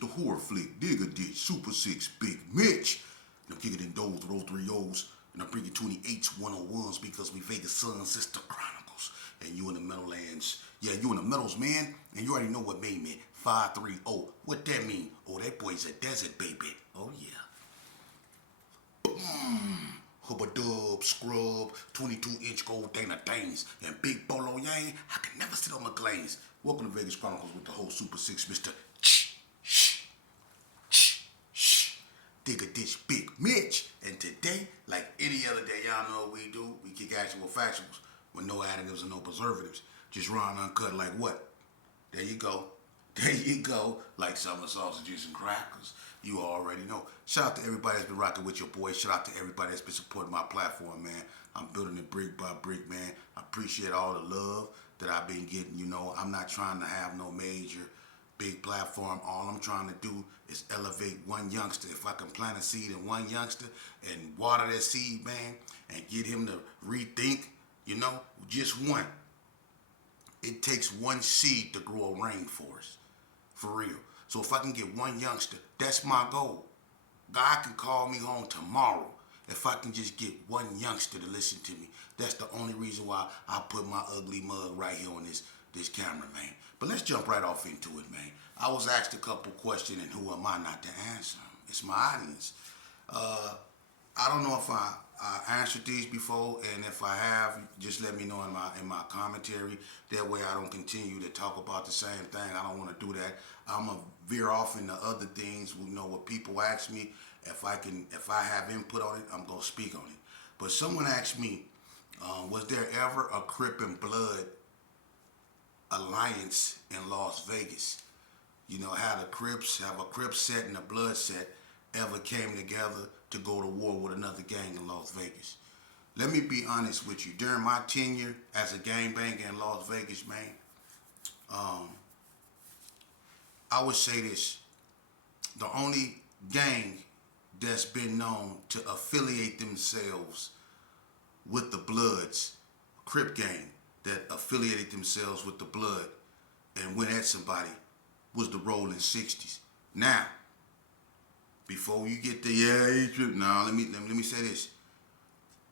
Mr. Horror Flick, Digger Ditch, Super 6, Big Mitch. And I'm kicking in those with 3 O's. And I'm bringing 28s, 101s because we Vegas Sun Sister Chronicles. And you in the Meadowlands. Yeah, you in the Meadows, man. And you already know what May meant. 530. What that mean? Oh, that boy's a desert baby. Oh, yeah. Hubba Dub, Scrub, 22-inch gold Dana Danes, and Big Bolo Yang. I can never sit on my glaze. Welcome to Vegas Chronicles with the whole Super 6, Mr. Digger Ditch Big Mitch. And today, like any other day, y'all know what we do. We kick actual factuals with no additives and no preservatives. Just raw and uncut like what? There you go. There you go. Like summer sausages and crackers. You already know. Shout out to everybody that's been rocking with your boy. Shout out to everybody that's been supporting my platform, man. I'm building it brick by brick, man. I appreciate all the love that I've been getting. You know, I'm not trying to have no major big platform. All I'm trying to do is elevate one youngster. If I can plant a seed in one youngster and water that seed, man, and get him to rethink, you know, just one. It takes one seed to grow a rainforest. For real. So if I can get one youngster, that's my goal. God can call me home tomorrow if I can just get one youngster to listen to me. That's the only reason why I put my ugly mug right here on this camera, man. But let's jump right off into it, man. I was asked a couple questions, and who am I not to answer them? It's my audience. I don't know if I answered these before, and if I have, just let me know in my commentary. That way I don't continue to talk about the same thing. I don't want to do that. I'm gonna veer off into other things. You know, what people ask me, if I have input on it, I'm gonna speak on it. But someone asked me, was there ever a Crip and Blood alliance in Las Vegas? You know, have a Crip set and a Blood set ever came together to go to war with another gang in Las Vegas? Let me be honest with you. During my tenure as a gangbanger in Las Vegas, man, I would say this. The only gang that's been known to affiliate themselves with the Bloods, Crip gang that affiliated themselves with the Blood and went at somebody, was the Rolling 60s. Now, before you get the now let me say this.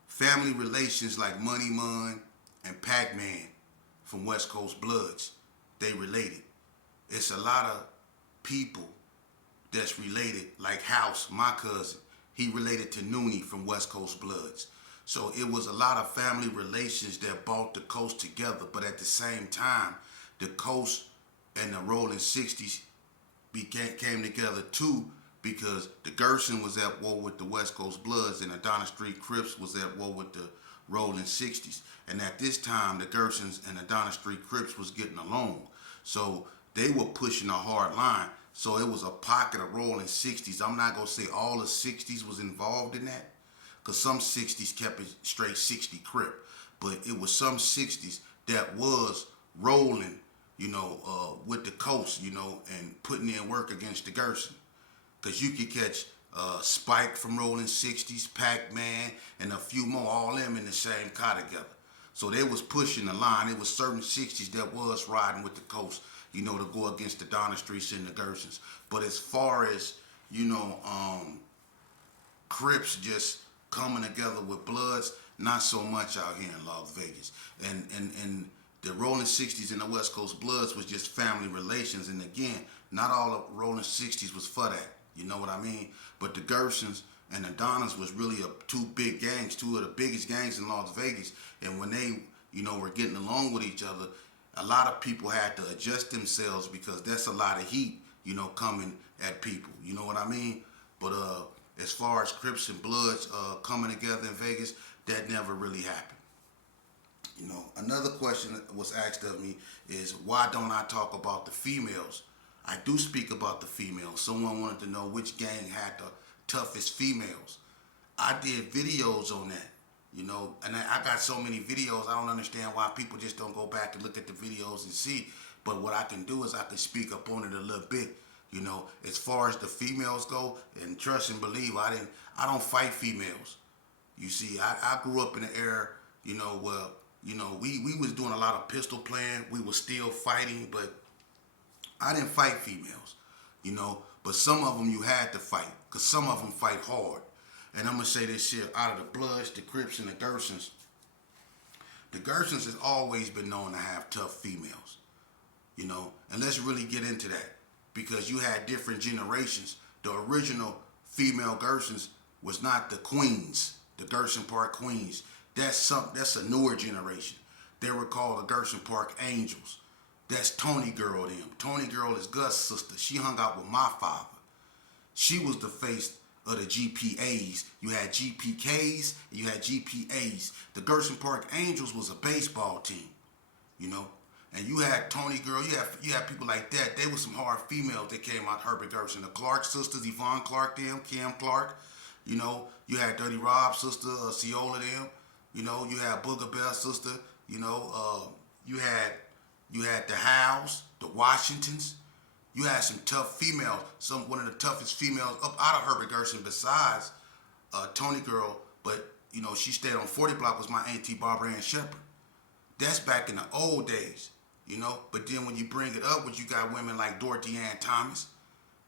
Family relations like Money Mun and Pac-Man from West Coast Bloods, they related. It's a lot of people that's related, like House, my cousin. He related to Noonie from West Coast Bloods. So it was a lot of family relations that brought the coast together, but at the same time, the coast and the Rolling 60s came together too, because the Gerson was at war with the West Coast Bloods and the Donna Street Crips was at war with the Rolling 60s. And at this time, the Gersons and the Donna Street Crips was getting along. So they were pushing a hard line. So it was a pocket of Rolling 60s. I'm not going to say all the 60s was involved in that, because some 60s kept it straight 60 Crip. But it was some 60s that was rolling, you know, with the coast, you know, and putting in work against the Gerson. Because you could catch Spike from Rolling 60s, Pac-Man, and a few more, all them in the same car together. So they was pushing the line. It was certain 60s that was riding with the coast, you know, to go against the Donna Streets and the Gersons. But as far as, you know, Crips just coming together with Bloods, not so much out here in Las Vegas. And the Rolling 60s and the West Coast Bloods was just family relations. And again, not all the Rolling 60s was for that. You know what I mean? But the Gersons and the Donnas was really two big gangs, two of the biggest gangs in Las Vegas. And when they, you know, were getting along with each other, a lot of people had to adjust themselves, because that's a lot of heat, you know, coming at people. You know what I mean? But as far as Crips and Bloods coming together in Vegas, that never really happened. You know, another question that was asked of me is, why don't I talk about the females? I do speak about the females. Someone wanted to know which gang had the toughest females. I did videos on that, you know, and I got so many videos, I don't understand why people just don't go back and look at the videos and see. But what I can do is I can speak up on it a little bit, you know, as far as the females go. And trust and believe, I don't fight females. You see, I grew up in an era, you know, where, you know, we was doing a lot of pistol playing. We were still fighting, but I didn't fight females, you know. But some of them you had to fight, because some of them fight hard. And I'm going to say this shit, out of the Bloods, the Crips, and the Gersons, the Gersons has always been known to have tough females, you know. And let's really get into that, because you had different generations. The original female Gersons was not the queens, the Gerson Park queens. That's a newer generation. They were called the Gerson Park Angels. That's Tony Girl them. Tony Girl is Gus' sister. She hung out with my father. She was the face of the GPAs. You had GPKs and you had GPAs. The Park Angels was a baseball team, you know. And you had Tony Girl, you had people like that. They were some hard females that came out Herbert Gerson. The Clark sisters, Yvonne Clark them, Kim Clark. You know, you had Dirty Rob's sister, Ciola them. You know, you had Booger Bell's sister. You know, you had the Howes, the Washingtons. You had some tough females. One of the toughest females up out of Herbert Gerson besides Tony Girl. But, you know, she stayed on 40 Block was my auntie Barbara Ann Shepherd. That's back in the old days, you know. But then when you bring it up, when you got women like Dorothy Ann Thomas,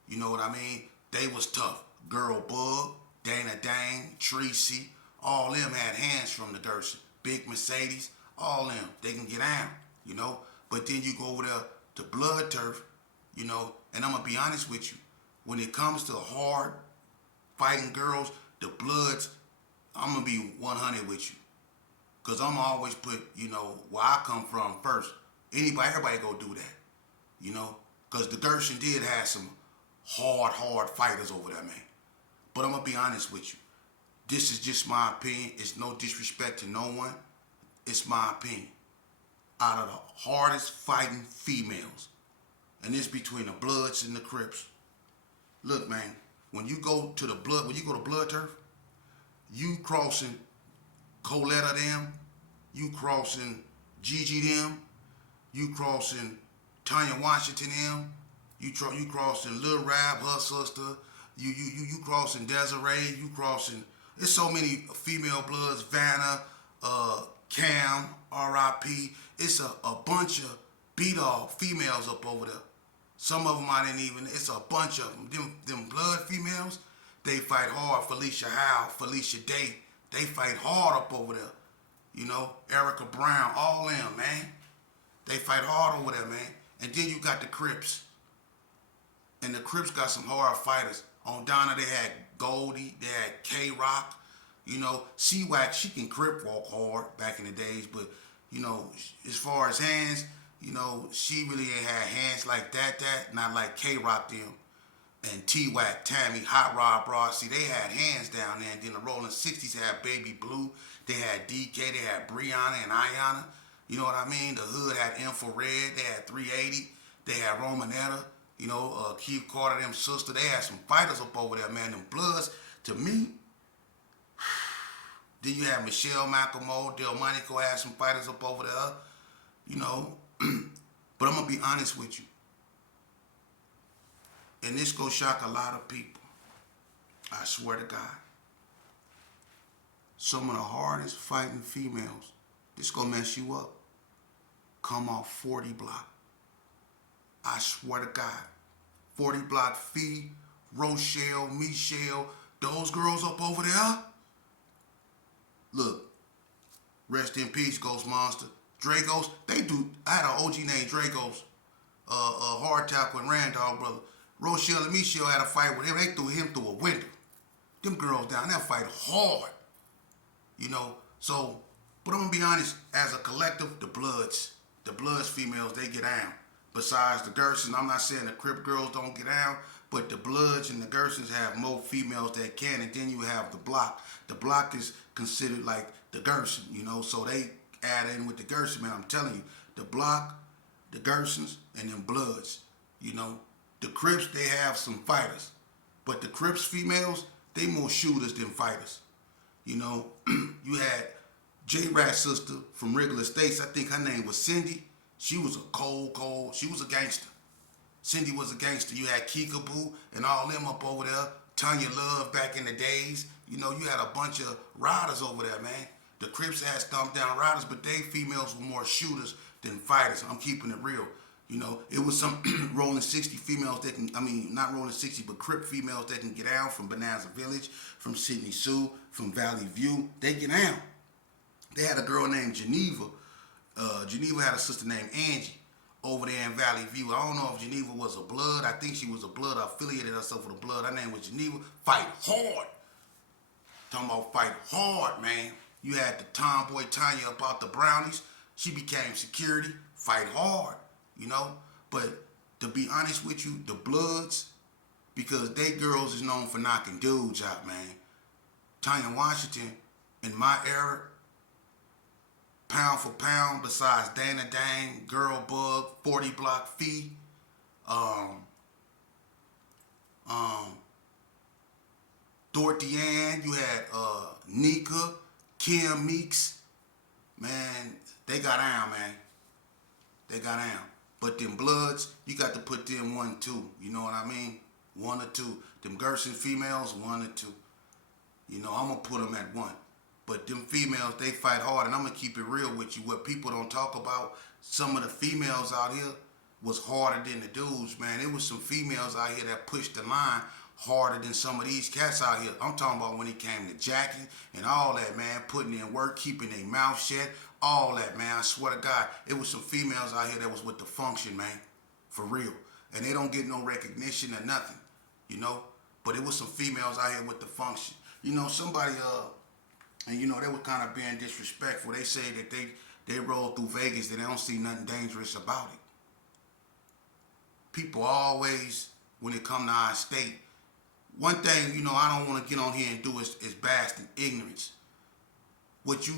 you know what I mean? They was tough. Girl Bug, Dana Dane, Tracy, all them had hands from the Gerson. Big Mercedes, all them. They can get down, you know. But then you go over there to Blood Turf, you know, and I'm going to be honest with you. When it comes to hard fighting girls, the Bloods, I'm going to be 100 with you. Because I'm going to always put, you know, where I come from first. Everybody go do that, you know. Because the Gerson did have some hard fighters over there, man. But I'm going to be honest with you. This is just my opinion. It's no disrespect to no one. It's my opinion. Out of the hardest fighting females, and it's between the Bloods and the Crips. Look, man, when you go to Blood Turf, you crossing Coletta them, you crossing Gigi them, you crossing Tanya Washington them, you crossing Lil Rab, her sister, you crossing Desiree, you crossing. There's so many female Bloods, Vanna, Cam, R.I.P. It's a bunch of beat-off females up over there. Some of them I didn't even, it's a bunch of them. Them Blood females, they fight hard. Felicia Howe, Felicia Day, they fight hard up over there. You know, Erica Brown, all them, man. They fight hard over there, man. And then you got the Crips. And the Crips got some hard fighters. On Donna, they had Goldie, they had K-Rock. You know, C-Wax, she can Crip walk hard back in the days, but, you know, as far as hands, you know, she really ain't had hands like that, not like K-Rock them. And T-Wack, Tammy, Hot Rod Broad, see, they had hands down there. And then the Rolling 60s had Baby Blue, they had DK, they had Brianna and Ayana. You know what I mean? The Hood had Infrared, they had 380, they had Romanetta, you know, Keith Carter, them sister. They had some fighters up over there, man. Them Bloods, to me. Then you have Michelle McLemore, Delmonico had some fighters up over there, you know. But I'm going to be honest with you. And this gonna shock a lot of people. I swear to God. Some of the hardest fighting females, this gonna mess you up, come off 40 Block. I swear to God. 40 Block Fee, Rochelle, Michelle, those girls up over there. Look, rest in peace, Ghost Monster. Dragos, they do, I had an OG named Dragos, hard tackle and Randolph brother. Rochelle and Michelle had a fight with him. They threw him through a window. Them girls down there fight hard. You know, so, but I'm going to be honest, as a collective, the Bloods females, they get down. Besides the Gersons, I'm not saying the Crip girls don't get down, but the Bloods and the Gersons have more females that can, and then you have the Block. The Block is considered like the Gerson, you know, so they add in with the Gerson, man. I'm telling you, the Block, the Gersons, and them Bloods, you know. The Crips, they have some fighters. But the Crips females, they more shooters than fighters. You know, you had J-Rat's sister from Wrigley Estates. I think her name was Cindy. She was a cold. She was a gangster. Cindy was a gangster. You had Kickaboo and all them up over there. Tanya Love back in the days. You know, you had a bunch of riders over there, man. The Crips had stomped down riders, but they females were more shooters than fighters. I'm keeping it real. You know, it was some rolling 60 females that can, I mean, not rolling 60, but Crip females that can get out from Bonanza Village, from Sydney Sioux, from Valley View. They get out. They had a girl named Geneva. Geneva had a sister named Angie over there in Valley View. I don't know if Geneva was a blood. I think she was a blood, affiliated herself with a blood. Her name was Geneva. Fight hard. Talking about fight hard, man. You had the tomboy Tanya about the brownies. She became security. Fight hard, you know. But to be honest with you, the Bloods, because they girls is known for knocking dudes out, man. Tanya Washington, in my era, pound for pound, besides Dana Dang, Girl Bug, 40 Block Fee, Dorothy Ann, you had Nika, Kim Meeks. Man, they got down, man. They got down. But them Bloods, you got to put them 1, 2. You know what I mean? 1 or 2. Them Gerson females, 1 or 2. You know, I'm going to put them at 1. But them females, they fight hard. And I'm going to keep it real with you. What people don't talk about, some of the females out here was harder than the dudes, man. There was some females out here that pushed the line harder than some of these cats out here. I'm talking about when it came to jacking and all that, man. Putting in work, keeping their mouth shut, all that, man. I swear to God, it was some females out here that was with the function, man. For real. And they don't get no recognition or nothing, you know. But it was some females out here with the function. You know, somebody, and you know, they were kind of being disrespectful. They say that they roll through Vegas, that they don't see nothing dangerous about it. People always, when it come to our state, one thing, you know, I don't want to get on here and do is bask in ignorance. What you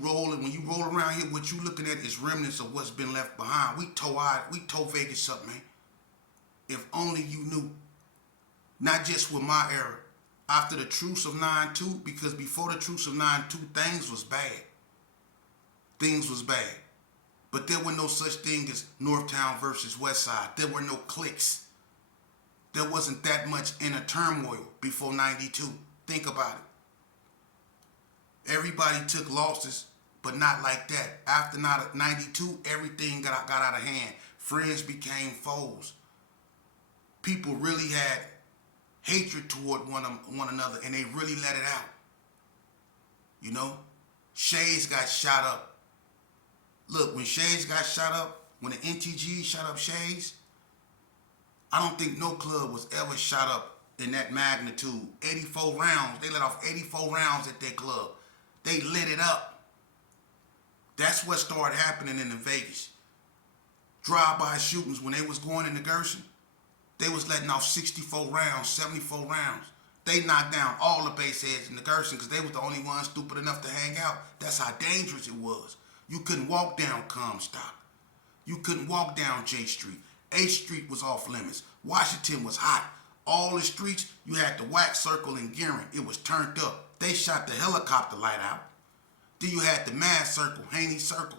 rolling, when you roll around here, what you looking at is remnants of what's been left behind. We tore Vegas up, man. If only you knew. Not just with my era. After the truce of 9-2, because before the truce of 9-2, things was bad. Things was bad. But there were no such thing as Northtown versus Westside. There were no cliques. There wasn't that much inner turmoil before 92. Think about it. Everybody took losses, but not like that. After 92, everything got out of hand. Friends became foes. People really had hatred toward one another, and they really let it out. You know? Shades got shot up. Look, when Shades got shot up, when the NTG shot up Shades, I don't think no club was ever shot up in that magnitude. 84 rounds. They let off 84 rounds at their club. They lit it up. That's what started happening in the Vegas. Drive-by shootings, when they was going into Gerson, they was letting off 64 rounds, 74 rounds. They knocked down all the base heads in the Gerson because they was the only ones stupid enough to hang out. That's how dangerous it was. You couldn't walk down Comstock. You couldn't walk down J Street. 8th Street was off limits. Washington was hot. All the streets, you had the Wax Circle and Gearing. It was turned up. They shot the helicopter light out. Then you had the Mad Circle, Haney Circle.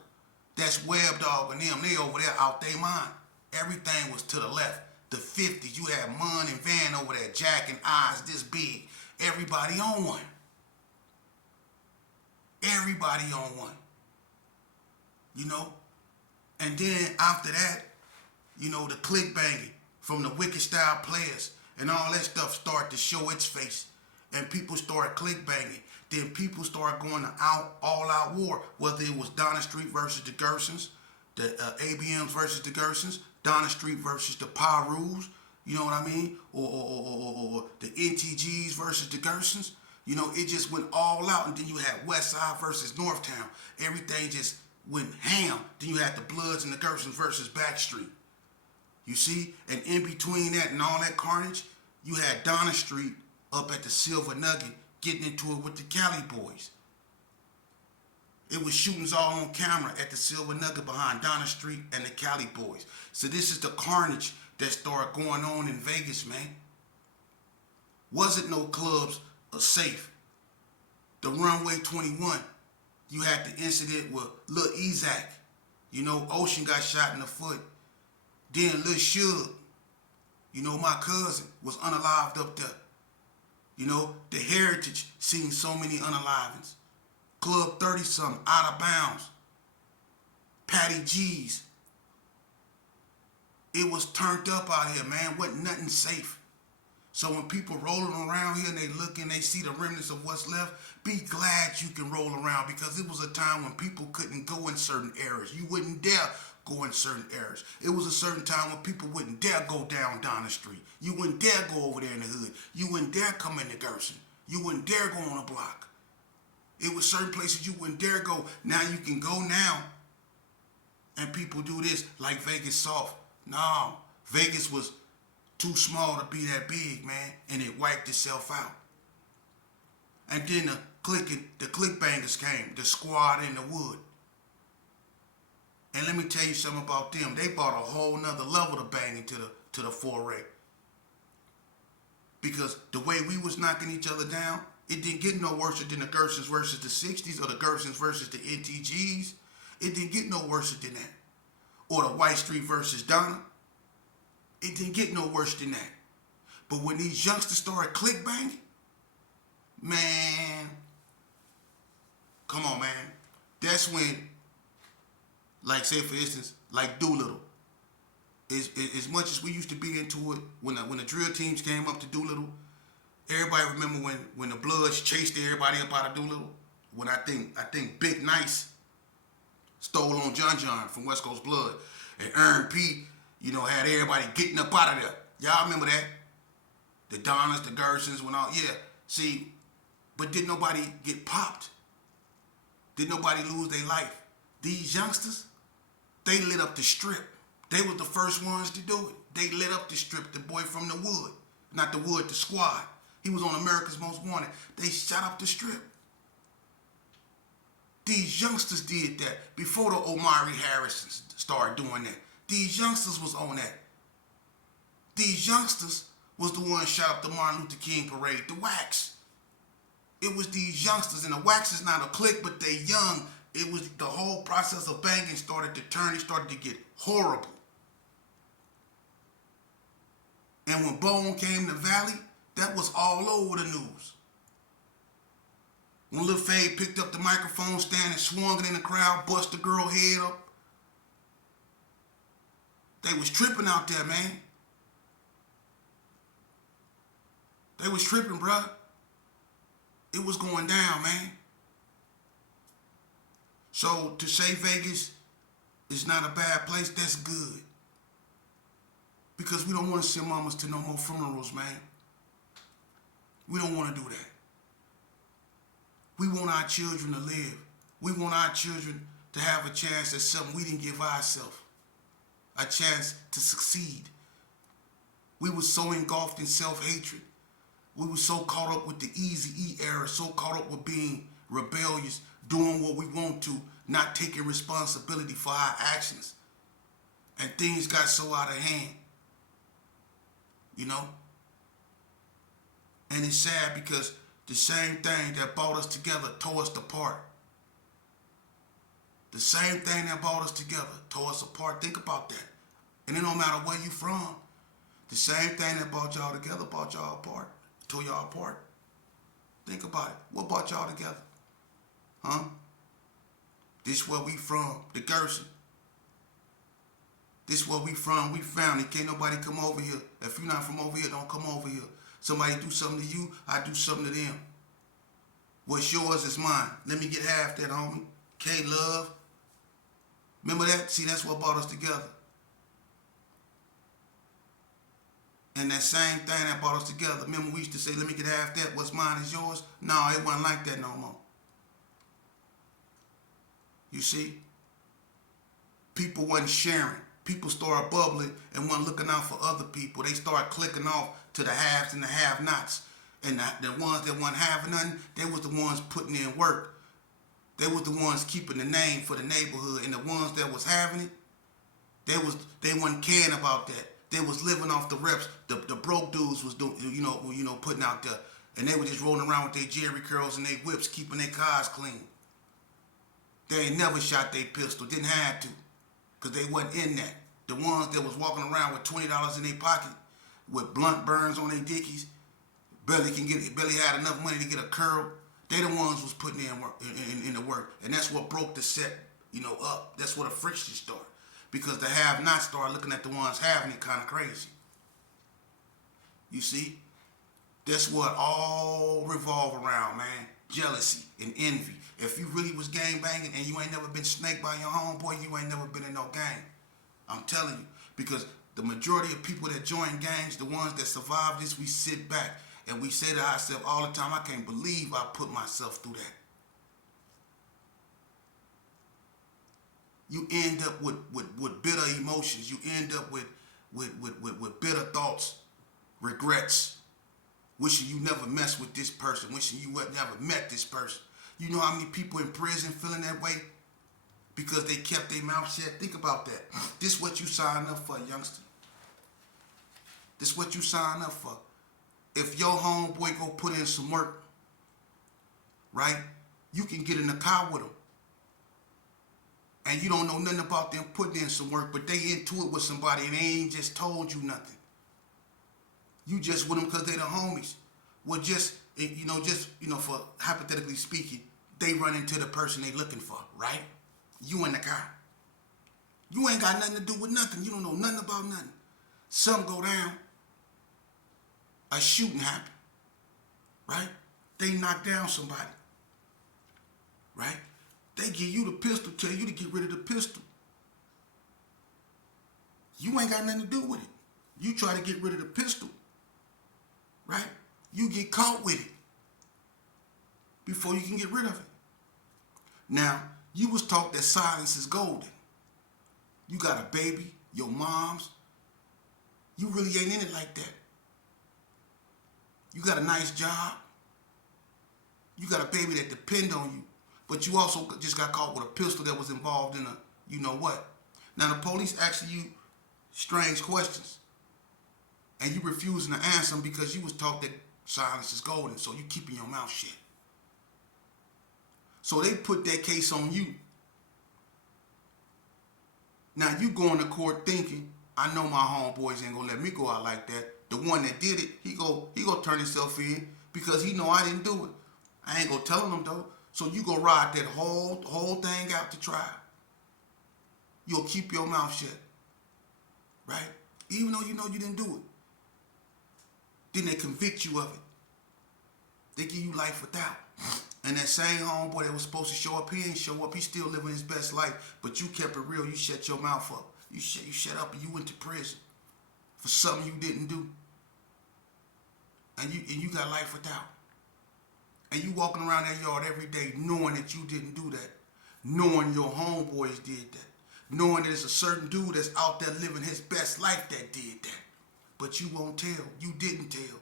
That's Web Dog and them. They over there out their mind. Everything was to the left. The 50s, you had Munn and Van over there, jacking eyes this big. Everybody on one. Everybody on one. You know? And then after that, you know, the click banging from the wicked style players and all that stuff started to show its face. And people started click banging. Then people started going to all out war, whether it was Donna Street versus the Gersons, the ABMs versus the Gersons, Donna Street versus the Pyrus, you know what I mean? Or the NTGs versus the Gersons. You know, it just went all out. And then you had Westside versus Northtown. Everything just went ham. Then you had the Bloods and the Gersons versus Backstreet. You see? And in between that and all that carnage, you had Donna Street up at the Silver Nugget getting into it with the Cali boys. It was shootings all on camera at the Silver Nugget behind Donna Street and the Cali boys. So this is the carnage that started going on in Vegas, man. Wasn't no clubs safe. The Runway 21, you had the incident with Lil Ezak. You know, Ocean got shot in the foot. Then Lil Suge, you know, my cousin, was unalived up there. You know, the Heritage seen so many unalivings. Club 30-something, out of bounds. Patty G's. It was turned up out here, man. Wasn't nothing safe. So when people rolling around here and they look and they see the remnants of what's left, be glad you can roll around, because it was a time when people couldn't go in certain areas. You wouldn't dare go in certain areas. It was a certain time when people wouldn't dare go down Donna Street. You wouldn't dare go over there in the hood. You wouldn't dare come into Gerson. You wouldn't dare go on a block. It was certain places you wouldn't dare go. Now you can go now, and people do this like Vegas soft. No, Vegas was too small to be that big, man, and it wiped itself out. And then the click bangers came, the squad in the wood. And let me tell you something about them. They brought a whole nother level of banging to the foray. Because the way we was knocking each other down, it didn't get no worse than the Gersons versus the 60s or the Gersons versus the NTGs. It didn't get no worse than that. Or the White Street versus Donna. It didn't get no worse than that. But when these youngsters started click banging, man, come on, man. That's when, like, say for instance, like Doolittle. As much as we used to be into it, when the drill teams came up to Doolittle, everybody remember when the Bloods chased everybody up out of Doolittle? When I think Big Nice stole on John from West Coast Blood, and Ern P, had everybody getting up out of there. Y'all remember that? The Donnas, the Gersons, when all, yeah. See, but did nobody get popped? Did nobody lose their life? These youngsters, they lit up the strip. They were the first ones to do it. They lit up the strip, the boy from the wood. Not the wood, the squad. He was on America's Most Wanted. They shot up the strip. These youngsters did that before the Omari Harrisons started doing that. These youngsters was on that. These youngsters was the ones shot up the Martin Luther King parade, the Wax. It was these youngsters, and the Wax is not a clique, but they young. It was the whole process of banging started to turn. It started to get horrible. And when Bone came to Valley, that was all over the news. When Lil Fade picked up the microphone stand and swung it in the crowd, bust the girl head up, they was tripping out there, man. They was tripping, bruh. It was going down, man. So to say Vegas is not a bad place, that's good. Because we don't want to send mamas to no more funerals, man. We don't want to do that. We want our children to live. We want our children to have a chance at something we didn't give ourselves. A chance to succeed. We were so engulfed in self-hatred. We were so caught up with the Easy-E era, so caught up with being rebellious, doing what we want to, not taking responsibility for our actions. And things got so out of hand. And it's sad because the same thing that brought us together tore us apart. The same thing that brought us together tore us apart. Think about that. And it don't matter where you from. The same thing that brought y'all together brought y'all apart. Tore y'all apart. Think about it. What brought y'all together? Huh? This where we from. The Gerson. This where we from. We found it. Can't nobody come over here. If you're not from over here, don't come over here. Somebody do something to you, I do something to them. What's yours is mine. Let me get half that, homie. K-Love. Remember that? See, that's what brought us together. And that same thing that brought us together. Remember we used to say, let me get half that. What's mine is yours. No, it wasn't like that no more. You see? People wasn't sharing. People started bubbling and wasn't looking out for other people. They started clicking off to the haves and the have-nots. And the ones that wasn't having nothing, they was the ones putting in work. They was the ones keeping the name for the neighborhood. And the ones that was having it, they wasn't caring about that. They was living off the reps. The broke dudes was doing, putting out there. And they were just rolling around with their Jerry curls and their whips, keeping their cars clean. They ain't never shot their pistol, didn't have to. Because they wasn't in that. The ones that was walking around with $20 in their pocket, with blunt burns on their dickies, barely had enough money to get a curl. They the ones was putting in work, in the work. And that's what broke the set, up. That's where the friction started. because the have-nots start looking at the ones having it kind of crazy. You see? That's what all revolve around, man. Jealousy and envy. If you really was gang banging and you ain't never been snaked by your homeboy, you ain't never been in no gang. I'm telling you. Because the majority of people that join gangs, the ones that survive this, we sit back and we say to ourselves all the time, I can't believe I put myself through that. You end up with bitter emotions. You end up with bitter thoughts, regrets, wishing you never messed with this person, wishing you never met this person. You know how many people in prison feeling that way because they kept their mouth shut? Think about that. This is what you signed up for, youngster. This is what you signed up for. If your homeboy go put in some work, right, you can get in the car with him. And you don't know nothing about them putting in some work, but they into it with somebody and they ain't just told you nothing. You just with them because they the homies. Well, just for hypothetically speaking, they run into the person they looking for, right? You in the car. You ain't got nothing to do with nothing. You don't know nothing about nothing. Something go down. A shooting happen, right? They knock down somebody, right? They give you the pistol, tell you to get rid of the pistol. You ain't got nothing to do with it. You try to get rid of the pistol, right? You get caught with it before you can get rid of it. Now, you was taught that silence is golden. You got a baby, your mom's. You really ain't in it like that. You got a nice job. You got a baby that depend on you. But you also just got caught with a pistol that was involved in a you know what. Now the police asking you strange questions. And you refusing to answer them because you was taught that silence is golden. So you keeping your mouth shut. So they put that case on you. Now you going to court thinking, I know my homeboys ain't gonna let me go out like that. The one that did it, he go turn himself in because he know I didn't do it. I ain't gonna tell him though. So you go ride that whole thing out to trial. You'll keep your mouth shut, right? Even though you know you didn't do it. Then they convict you of it. They give you life without. And that same homeboy that was supposed to show up, he ain't show up. He's still living his best life. But you kept it real. You shut your mouth up. You shut up and you went to prison for something you didn't do. And you got life without. And you walking around that yard every day knowing that you didn't do that. Knowing your homeboys did that. Knowing there's a certain dude that's out there living his best life that did that. But you won't tell. You didn't tell.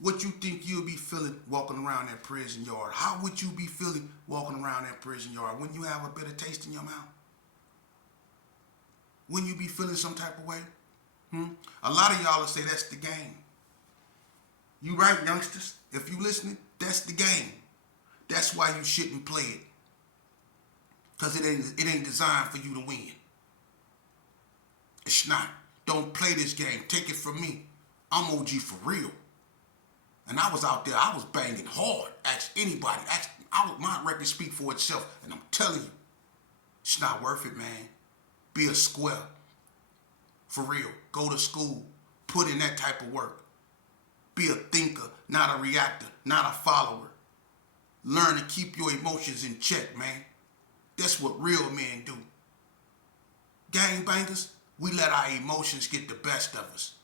What you think you'll be feeling walking around that prison yard? How would you be feeling walking around that prison yard when you have a bitter taste in your mouth? When you be feeling some type of way? A lot of y'all will say that's the game. You right, youngsters. If you listening, that's the game. That's why you shouldn't play it. Because it ain't designed for you to win. It's not. Don't play this game. Take it from me. I'm OG for real. And I was out there, I was banging hard. Ask anybody. My record speak for itself. And I'm telling you, it's not worth it, man. Be a square. For real. Go to school. Put in that type of work. Be a thinker, not a reactor, not a follower. Learn to keep your emotions in check, man. That's what real men do. Gangbangers, we let our emotions get the best of us.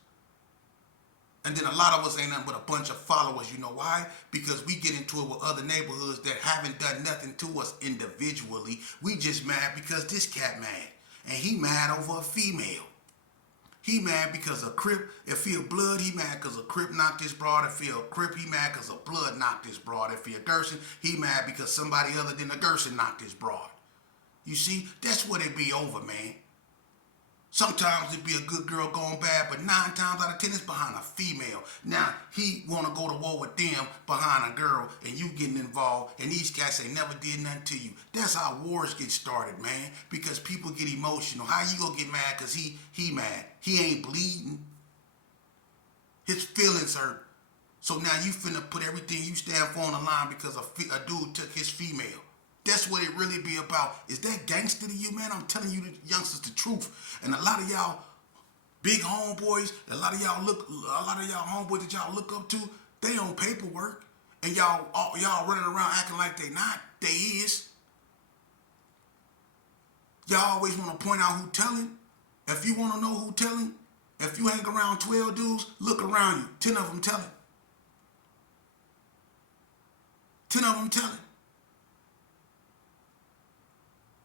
And then a lot of us ain't nothing but a bunch of followers. You know why? Because we get into it with other neighborhoods that haven't done nothing to us individually. We just mad because this cat mad. And he mad over a female. He mad because of Crip. If he a Blood, he mad because a Crip knocked his broad. If he a Crip, he mad because a Blood knocked his broad. If he a Gerson, he mad because somebody other than a Gerson knocked his broad. You see, that's what it be over, man. Sometimes it be a good girl going bad, but 9 times out of 10 it's behind a female. Now, he want to go to war with them behind a girl, and you getting involved, and these cats ain't never did nothing to you. That's how wars get started, man, because people get emotional. How you gonna get mad because he mad? He ain't bleeding. His feelings hurt. So now you finna put everything you stand for on the line because a dude took his female. That's what it really be about. Is that gangster to you, man? I'm telling you, the youngsters, the truth. And a lot of y'all big homeboys, a lot of y'all homeboys that y'all look up to, they on paperwork, and y'all running around acting like they not. They is. Y'all always want to point out who telling. If you want to know who telling, if you hang around 12 dudes, look around you. 10 of them telling. 10 of them telling.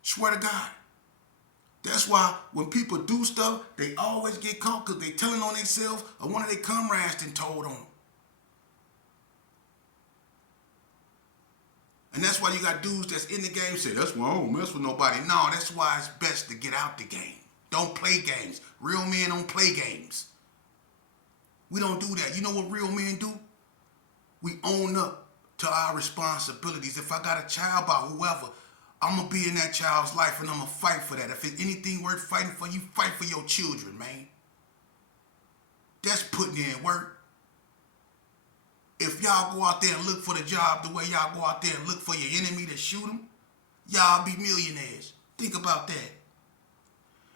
Swear to God. That's why when people do stuff, they always get caught because they telling on themselves or one of their comrades done told on them. And that's why you got dudes that's in the game say, that's why I don't mess with nobody. No, that's why it's best to get out the game. Don't play games. Real men don't play games. We don't do that. You know what real men do? We own up to our responsibilities. If I got a child by whoever, I'm going to be in that child's life and I'm going to fight for that. If it's anything worth fighting for, you fight for your children, man. That's putting in work. If y'all go out there and look for the job the way y'all go out there and look for your enemy to shoot them, y'all be millionaires. Think about that.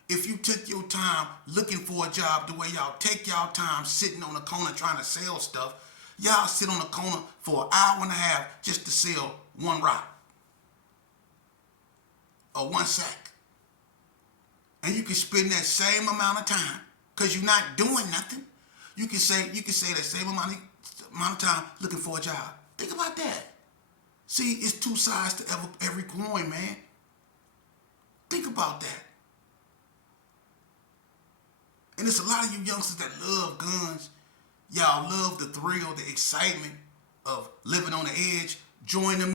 If you took your time looking for a job the way y'all take y'all time sitting on the corner trying to sell stuff, y'all sit on the corner for an hour and a half just to sell one rock or one sack. And you can spend that same amount of time because you're not doing nothing. You can say that same amount of time looking for a job. Think about that. See, it's two sides to every coin, man. Think about that. And it's a lot of you youngsters that love guns. Y'all love the thrill, the excitement of living on the edge. Join them.